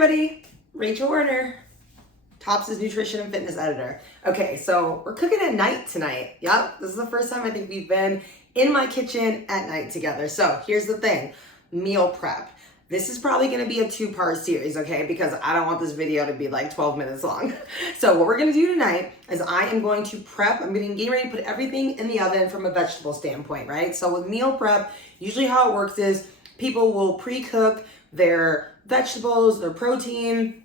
everybody, Rachel Werner, Tops' nutrition and fitness editor. Okay, so we're cooking at night tonight. Yep, this is the first time I think we've been in my kitchen at night together. So here's the thing, meal prep. This is probably gonna be a two-part series, okay? Because I don't want this video to be like 12 minutes long. So what we're gonna do tonight is I am going to prep, I'm getting ready to put everything in the oven from a vegetable standpoint, right? So with meal prep, usually how it works is people will pre-cook their vegetables, their protein,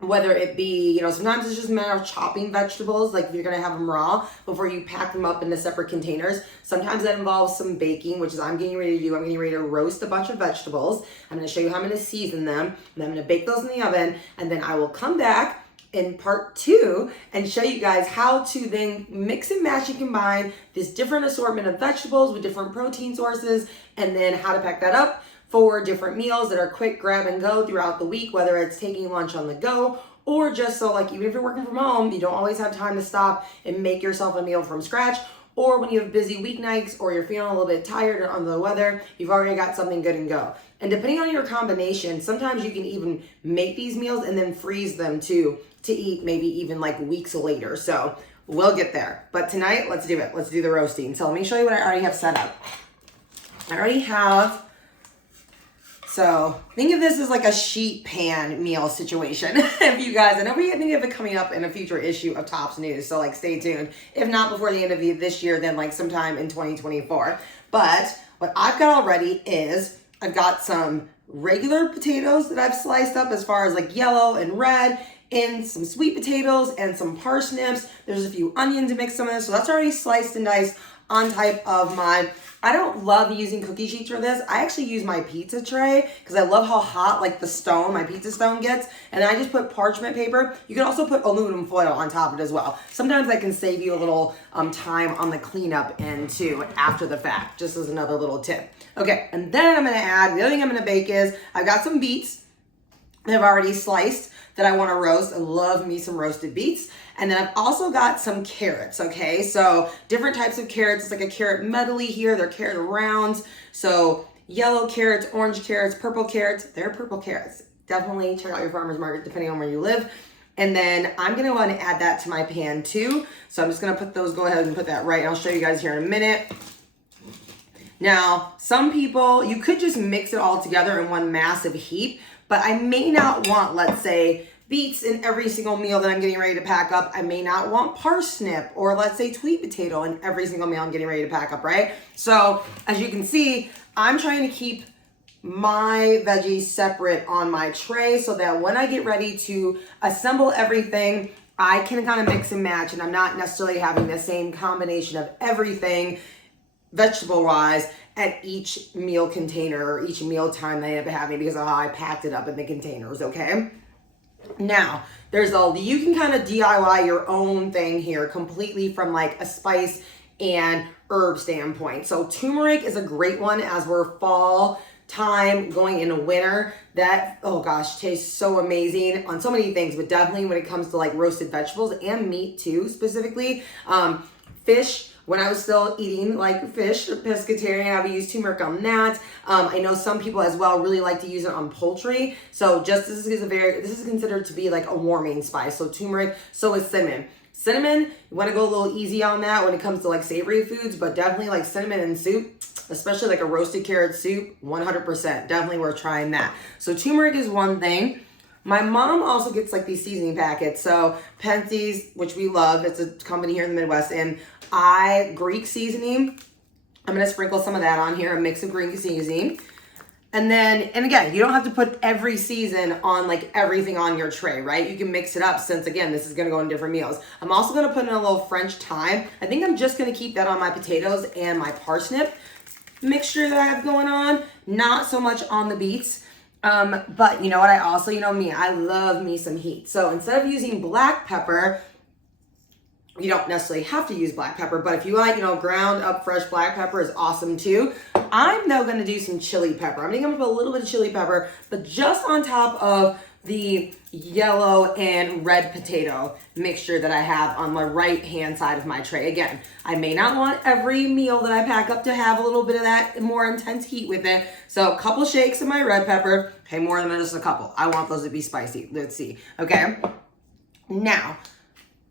whether it be, sometimes it's just a matter of chopping vegetables, like if you're gonna have them raw before you pack them up into separate containers. Sometimes that involves some baking, which is I'm getting ready to do. I'm getting ready to roast a bunch of vegetables. I'm gonna show you how I'm gonna season them, and then I'm gonna bake those in the oven, and then I will come back in part 2 and show you guys how to then mix and match and combine this different assortment of vegetables with different protein sources, and then how to pack that up for different meals that are quick grab and go throughout the week, whether it's taking lunch on the go or just so like even if you're working from home, you don't always have time to stop and make yourself a meal from scratch, or when you have busy weeknights or you're feeling a little bit tired on the weather, you've already got something good and go. And depending on your combination, sometimes you can even make these meals and then freeze them too to eat maybe even like weeks later. So we'll get there. But tonight, let's do it. Let's do the roasting. So let me show you what I already have set up. I already have, so think of this as like a sheet pan meal situation. If you guys, I know we think of it coming up in a future issue of Tops News, so like stay tuned. If not before the end of this year, then like sometime in 2024. But what I've got already is I've got some regular potatoes that I've sliced up as far as like yellow and red, and some sweet potatoes and some parsnips. There's a few onions to mix some of this, so that's already sliced and diced on type of my, I don't love using cookie sheets for this. I actually use my pizza tray because I love how hot like the stone, my pizza stone gets. And I just put parchment paper. You can also put aluminum foil on top of it as well. Sometimes I can save you a little time on the cleanup end too after the fact, just as another little tip. Okay, and then I'm gonna add, the other thing I'm gonna bake is, I've got some beets that I've already sliced that I wanna roast. I love me some roasted beets. And then I've also got some carrots, okay? So different types of carrots. It's like a carrot medley here. They're carrot rounds. So yellow carrots, orange carrots, purple carrots. They're purple carrots. Definitely check out your farmer's market depending on where you live. And then I'm gonna wanna add that to my pan too. So I'm just gonna put those, go ahead and put that right. And I'll show you guys here in a minute. Now, some people, you could just mix it all together in one massive heap, but I may not want, let's say, beets in every single meal that I'm getting ready to pack up. I may not want parsnip or let's say sweet potato in every single meal I'm getting ready to pack up, right? So as you can see, I'm trying to keep my veggies separate on my tray so that when I get ready to assemble everything, I can kind of mix and match and I'm not necessarily having the same combination of everything vegetable-wise at each meal container or each meal time that I end up having because of how I packed it up in the containers, okay? Now, you can kind of DIY your own thing here completely from like a spice and herb standpoint. So turmeric is a great one as we're fall time going into winter. That, oh gosh, tastes so amazing on so many things, but definitely when it comes to like roasted vegetables and meat too, specifically. Fish, when I was still eating like fish, pescatarian, I would use turmeric on that. I know some people as well really like to use it on poultry. So this is considered to be like a warming spice. So turmeric, so is cinnamon. Cinnamon, you want to go a little easy on that when it comes to like savory foods, but definitely like cinnamon in soup, especially like a roasted carrot soup, 100%, definitely worth trying that. So turmeric is one thing. My mom also gets like these seasoning packets. So Pensie's, which we love, it's a company here in the Midwest, and Greek seasoning. I'm gonna sprinkle some of that on here, a mix of Greek seasoning. And again, you don't have to put every season on like everything on your tray, right? You can mix it up since again, this is gonna go in different meals. I'm also gonna put in a little French thyme. I think I'm just gonna keep that on my potatoes and my parsnip mixture that I have going on, not so much on the beets. But you know what, I also, me, I love me some heat. So instead of using black pepper, you don't necessarily have to use black pepper, but if you like, ground up fresh black pepper is awesome too. I'm now gonna do some chili pepper. I'm gonna put a little bit of chili pepper, but just on top of the yellow and red potato mixture that I have on my right hand side of my tray. Again, I may not want every meal that I pack up to have a little bit of that more intense heat with it. So a couple shakes of my red pepper, okay, more than just a couple. I want those to be spicy. Let's see, okay? Now,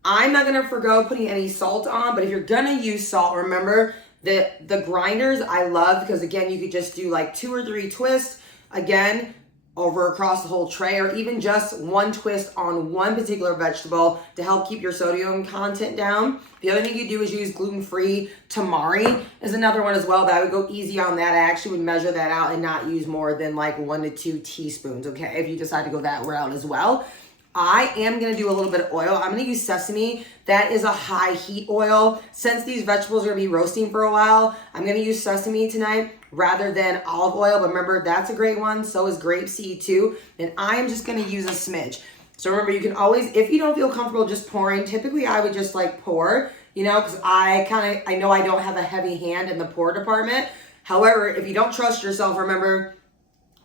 I'm not gonna forgo putting any salt on, but if you're gonna use salt, remember that the grinders I love because again, you could just do like 2 or 3 twists, again, over across the whole tray, or even just one twist on one particular vegetable to help keep your sodium content down. The other thing you do is use gluten-free tamari is another one as well, but I would go easy on that. I actually would measure that out and not use more than like 1 to 2 teaspoons, okay, if you decide to go that route as well. I am gonna do a little bit of oil. I'm gonna use sesame. That is a high heat oil. Since these vegetables are gonna be roasting for a while, I'm gonna use sesame tonight rather than olive oil. But remember, that's a great one. So is grapeseed too. And I am just gonna use a smidge. So remember, you can always, if you don't feel comfortable just pouring, typically I would just like pour, you know, because I know I don't have a heavy hand in the pour department. However, if you don't trust yourself, remember,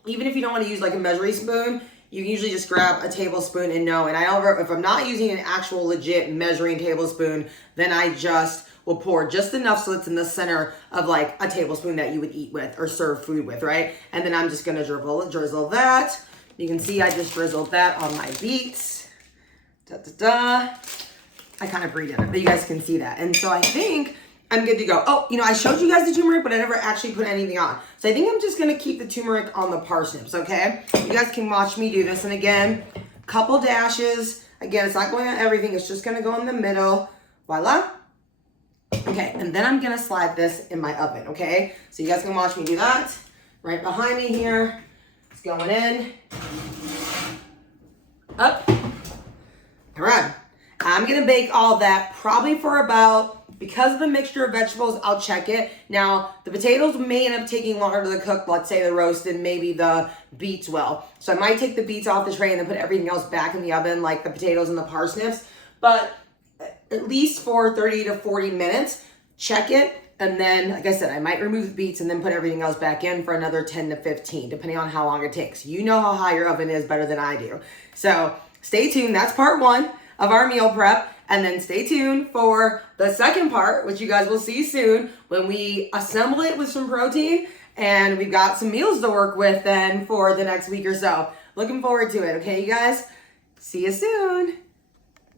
even if you don't want to use like a measuring spoon, you can usually just grab a tablespoon and know. And if I'm not using an actual legit measuring tablespoon, then I just will pour just enough so it's in the center of like a tablespoon that you would eat with or serve food with, right? And then I'm just gonna drizzle that. You can see I just drizzled that on my beets. I kind of breathed in it, but you guys can see that. And so I think I'm good to go. Oh, you know, I showed you guys the turmeric, but I never actually put anything on. So I think I'm just gonna keep the turmeric on the parsnips, okay? You guys can watch me do this. And again, couple dashes. Again, it's not going on everything. It's just gonna go in the middle. Voila. Okay, and then I'm gonna slide this in my oven, okay? So you guys can watch me do that. Right behind me here. It's going in. Up. All right. I'm gonna bake all that probably for about, because of the mixture of vegetables, I'll check it. Now, the potatoes may end up taking longer to cook, let's say the roast, and maybe the beets will. So I might take the beets off the tray and then put everything else back in the oven, like the potatoes and the parsnips. But at least for 30 to 40 minutes, check it. And then, like I said, I might remove the beets and then put everything else back in for another 10 to 15, depending on how long it takes. You know how high your oven is better than I do. So stay tuned. That's part 1 of our meal prep. And then stay tuned for the second part, which you guys will see soon when we assemble it with some protein and we've got some meals to work with then for the next week or so. Looking forward to it. Okay, you guys? See you soon.